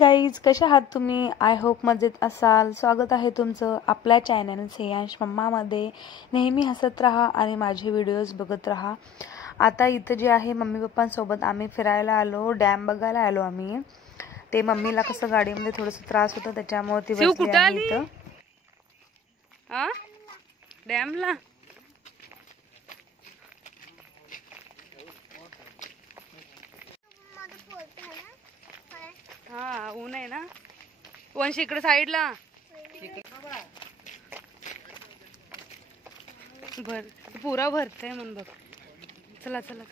Guys, कशा आहात तुम्ही? आय होप मजेत असाल. स्वागत आहे तुमचं आपल्या चॅनल श्रेयांश मम्मामध्ये. नेहमी हसत राहा आणि माझे व्हिडिओज बघत राहा. आता इथं जे आहे मम्मी पप्पांसोबत आम्ही फिरायला आलो, डॅम बघायला आलो आम्ही. ते मम्मीला कसं गाडीमध्ये थोडंसं त्रास होता त्याच्यामुळे ती बसली आहे इथं. डॅमला हा ऊन आहे ना. वंश इकडे साईडला भर पुरा भरतय म्हणून बघ. चला चला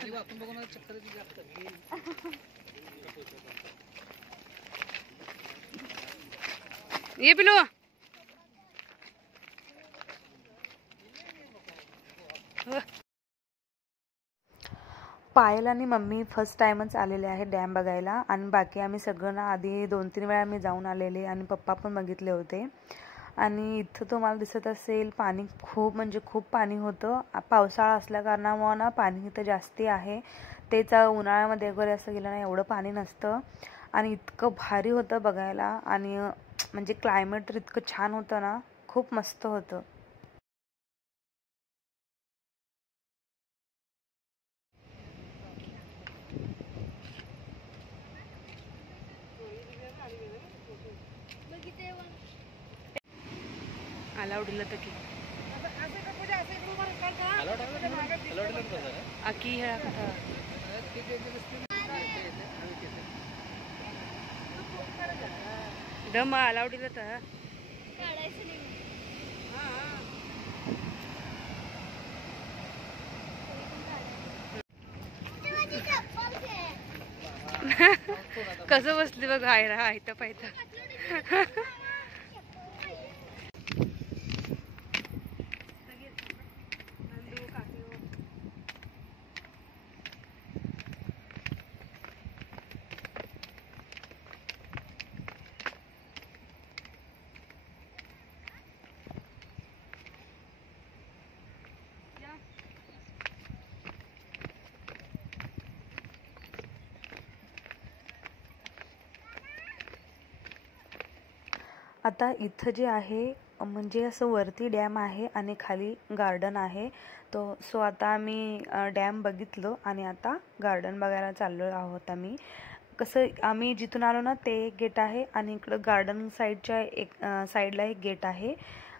ये पिलू. पायल आणि मम्मी फर्स्ट टाइमच आलेले आहे डॅम बघायला आणि बाकी आम्ही सगळ्यांना आधी 2-3 वेळा मी जाऊन आलेले आणि पप्पा पण बघितले होते. आणि इथं तुम्हाला दिसत असेल पाणी खूप म्हणजे खूप पाणी होतं. पावसाळा असल्या कारणामुळे ना पाणी इथं जास्ती आहे. तेच उन्हाळ्यामध्ये वगैरे असं गेलं ना एवढं पाणी नसतं. आणि इतकं भारी होतं बघायला आणि म्हणजे क्लायमेट तर इतकं छान होतं ना, खूप मस्त होतं. अलाउडीला तर की आकी ह्या कथा दम अलाउडीला तर कसं बसली बघ. हायरा इथं पाहिजे. आता इथं जे आहे म्हणजे असं वरती डॅम आहे आणि खाली गार्डन आहे. सो आता आम्ही डॅम बघितलं आणि आता गार्डन बघायला चाललो आहोत आम्ही. कसं आम्ही जिथून आलो ना ते एक गेट आहे आणि इकडं गार्डन साईडच्या साईडला एक गेट आहे.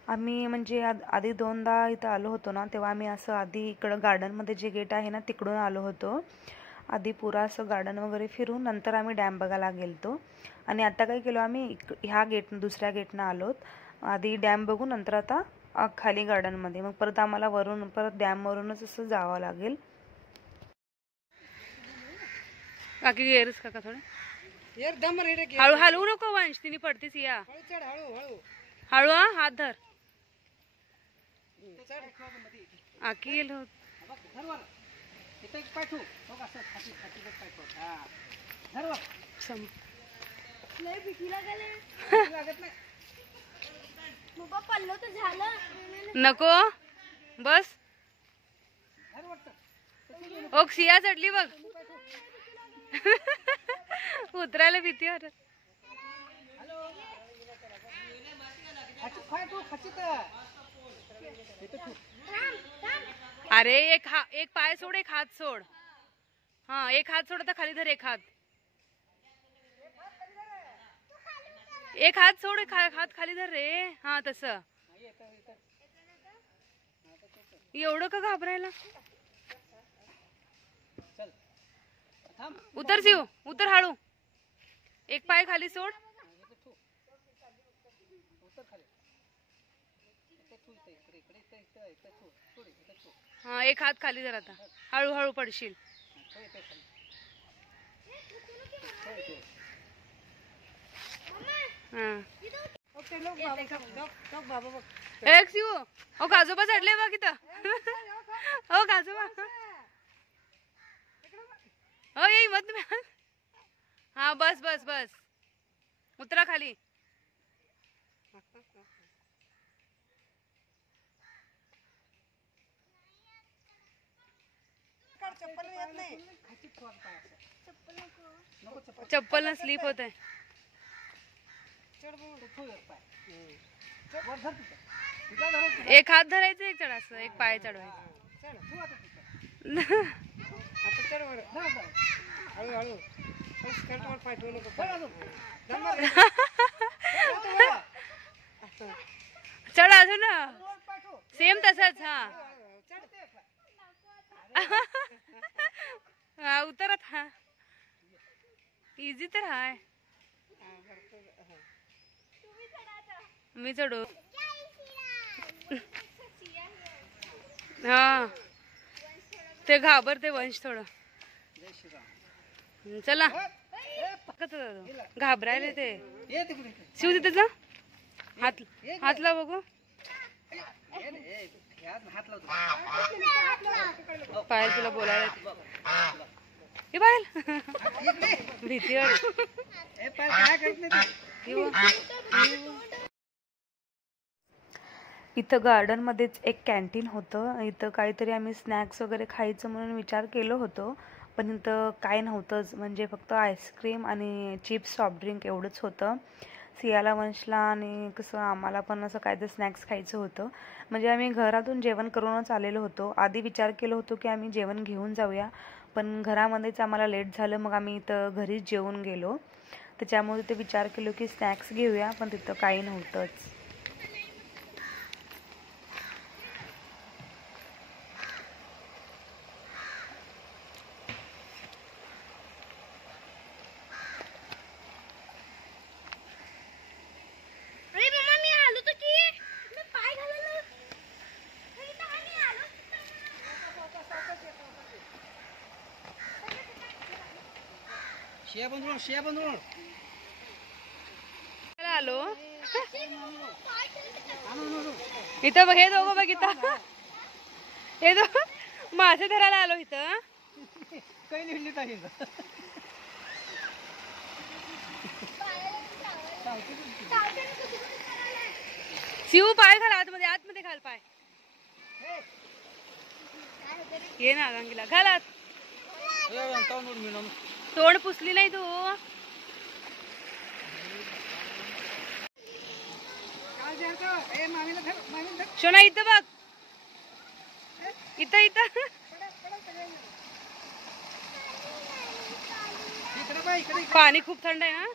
आम्ही म्हणजे आधी 2दा इथं आलो होतो ना तेव्हा आम्ही असं आधी इकडं गार्डनमध्ये जे गेट आहे ना तिकडून आलो होतो. आधी पुरा असं गार्डन वगैरे फिरून नंतर आम्ही डॅम बघायला गेलतो. आणि आता काय केलो आम्ही ह्या दुसऱ्या गेटनं आलोत. आधी डॅम बघू नंतर आता खाली गार्डनमध्ये मग परत आम्हाला वरून परत डॅमवरूनच असं जावं लागेल. काकी गेरच काका थोडं हळू हलवू नको वंश तिने पडतीस. या हळू हात धर. आकी गेलो नको बस. ओ सिया चढली बघ. उतरायला भीती वाटत. अरे एक पाय सोड, एक हात सोड. हा एक हात सोड. आता खाली धर. एक हात सोड. हात खाली धर रे. हा तसं. एवढं का घाबरायला. उतर शिव उतर हळू. एक पाय खाली सोड. हा एक हात खाली धर. आता हळूहळू पडशील. एक शिव. हो गाजोबा चढले बघ इथं. हो गाजोबा. हो ये मत. हा बस बस बस. उतरा खाली. चप्पल ना स्लिप होत आहे. एक हात धरायचं एक चढ असं एक पाय चढवायचं. चढ अजून सेम तसंच. हा उतरत. हा इझी तर हाय. मी चढू. हा ते घाबरते वंश थोडं. चला घाबरायला ते शिव तिथे जा. हात लाव बघू. पायल तुला बोलायला हे पायल भीती वाटते. इथं गार्डनमध्येच एक कॅन्टीन होतं. इथं काहीतरी आम्ही स्नॅक्स वगैरे खायचं म्हणून विचार केलं होतं, पण इथं काय नव्हतंच. म्हणजे फक्त आईस्क्रीम आणि चिप्स सॉफ्ट ड्रिंक एवढंच होतं. सियाला, वंशला आणि कसं आम्हाला पण असं काहीतरी स्नॅक्स खायचं होतं. म्हणजे आम्ही घरातून जेवण करूनच आलेलो होतो. आधी विचार केलं होतं की आम्ही जेवण घेऊन जाऊया, पण घरामध्येच आम्हाला लेट झालं. मग आम्ही इथं घरीच जेवून गेलो. त्याच्यामुळे ते विचार केलो की स्नॅक्स घेऊया, पण तिथं काही नव्हतंच. आलो इथं बघ. हे दोघं बघ इथं. हे मासे धरायला आलो इथं. शिव पाय घाल आतमध्ये. आतमध्ये घाल पाय. ये ना गंगीला घालात. तोंड पुसली नाही तू. शोना इथं बघ. इथं इथं पाणी खूप थंड आहे. हा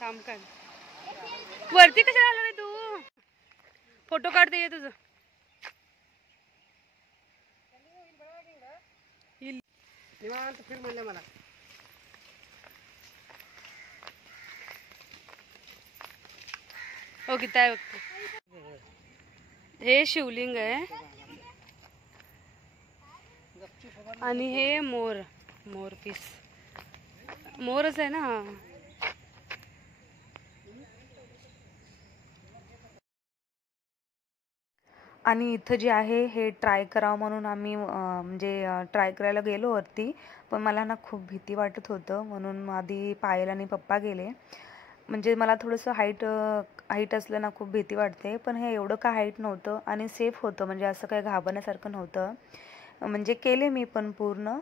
थांब काढ. वरती कशाला आलो रे तू. फोटो काढते ये तुझं. फिर म्हणलं मला हो किती आहे बघते. हे शिवलिंग आहे आणि हे मोर. मोर पीस मोरच आहे ना. आणि इथं जे आहे हे ट्राय करावं म्हणून आम्ही म्हणजे ट्राय करायला गेलो वरती. पण मला ना खूप भीती वाटत होतं, म्हणून आधी पायल आणि पप्पा गेले. म्हणजे मला थोडंसं हाईट असलं ना खूप भीती वाटते, पण हे एवढं काय हाईट नव्हतं आणि सेफ होतं. म्हणजे असं काही घाबरण्यासारखं नव्हतं. म्हणजे केले मी पण पूर्ण.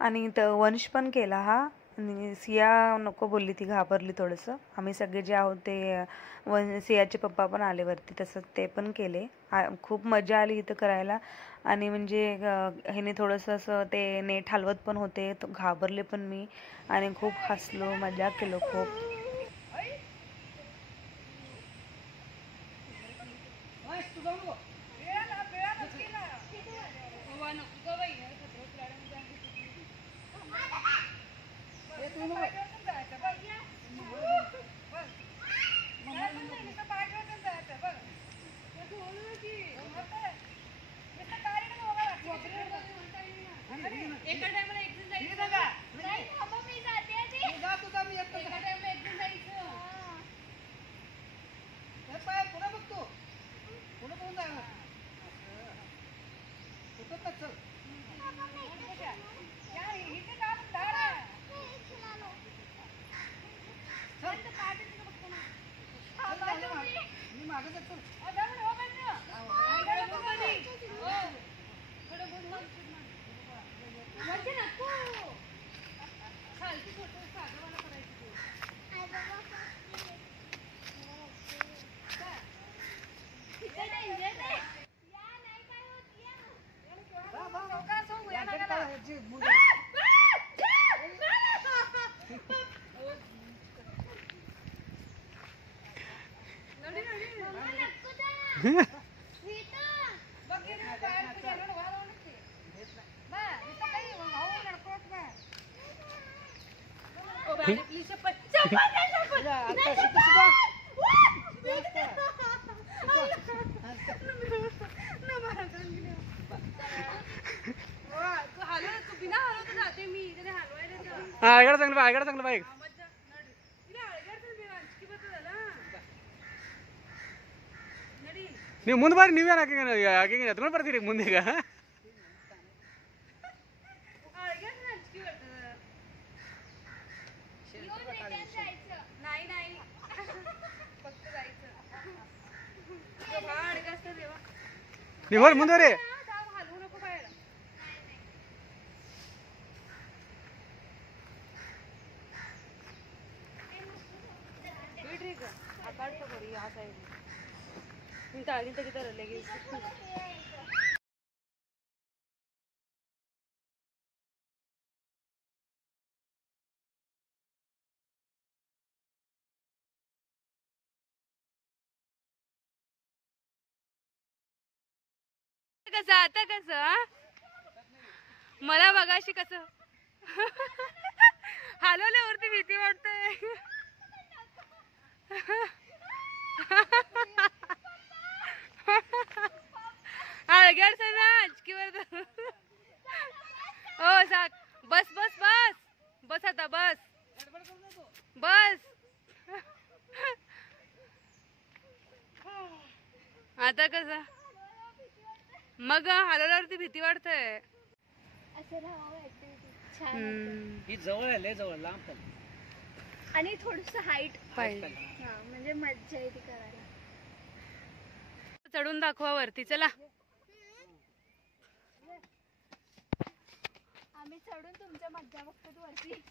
आणि वंश पण केला हा. आणि सिया नको बोलली, ती घाबरली थोडंसं. आम्ही सगळे जे आहोत ते सियाचे पप्पा पण आले वरती, तसं ते पण केले. खूप मजा आली इथं करायला. आणि म्हणजे ह्याने थोडंसं असं ते नेट हलवत पण होते, घाबरले पण मी. आणि खूप हसलो, मजा केलो खूप. आयगड चांगलं बाईक ನೀವು ಮುಂದೆ ಬರ್ರಿ ನೀವೇನು ಹಾಕಿ ಎತ್ಕೊಂಡು ಬರ್ತೀರಿ ಮುಂದೆ ಈಗ ನೀವು ಹೋಗಿ ಮುಂದೆ ರೀ कसं आता कसं मला बघाशी कसं हलवल्यावरती भीती वाटतंय अळग्याड सर ना आजकीवर हो साक बस बस बस बस आता बस बस आता कसं मग हलवल्यावरती भीती वाटतंय जवळ आहे लय जवळ लांब पण आणि थोडस हाईट पाहिजे म्हणजे मज्जा येते करायला चढून दाखवा वरती चला आम्ही चढून तुमच्या मज्जा बघतो वरती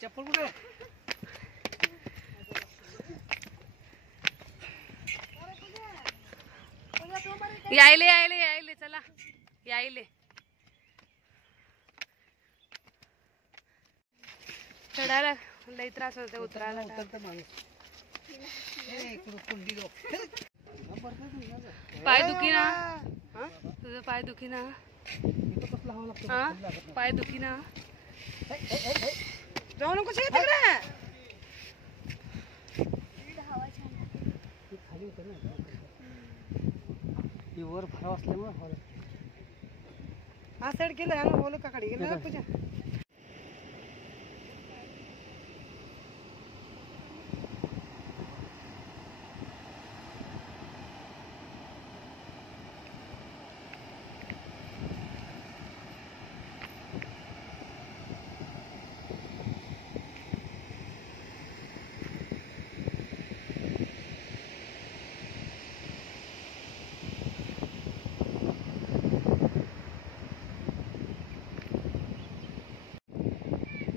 चप्पल कुठे यायले यायले यायले चला यायले चढायला लई त्रास होते उतरायला पाय दुखी ना तुझं पाय दुखी ना पाय दुखी ना जाऊ नको तिकडे वर भराव असल्यामुळे हा साईड गेलं बोलू काकडे गेलं पूजा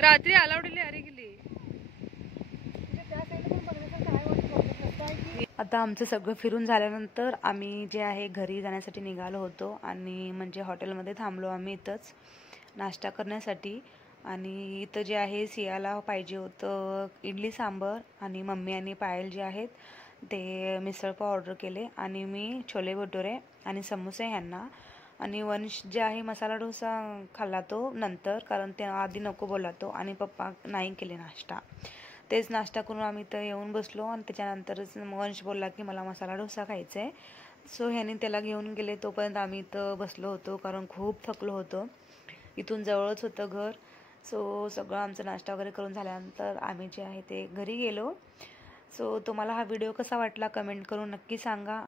रात्री अलाउडली अरे गेली आता आमचं सगळं फिरून झाल्यानंतर आम्ही जे आहे घरी जाण्यासाठी निघालो होतो आणि म्हणजे हॉटेलमध्ये थांबलो आम्ही इथंच नाश्ता करण्यासाठी आणि इथं जे आहे सियाला पाहिजे होतं इडली सांबर आणि मम्मी आणि पायल जे आहेत ते मिसळपाव ऑर्डर केले आणि मी छोले भटुरे आणि समोसे ह्यांना आणि वंश जे आहे मसाला डोसा खाल्ला तो नंतर कारण ते आधी नको बोलला तो आणि पप्पा नाही केले नाश्ता तेच नाश्ता करून आम्ही इथं येऊन बसलो आणि त्याच्यानंतरच वंश बोलला की मला मसाला डोसा खायचा आहे सो ह्याने त्याला घेऊन गेले तोपर्यंत आम्ही इथं बसलो होतो कारण खूप थकलो होतो इथून जवळच होतं घर सो सगळं आमचा नाश्ता वगैरे करून झाल्यानंतर आम्ही जे आहे ते घरी गेलो सो तुम्हाला हा व्हिडिओ कसा वाटला कमेंट करून नक्की सांगा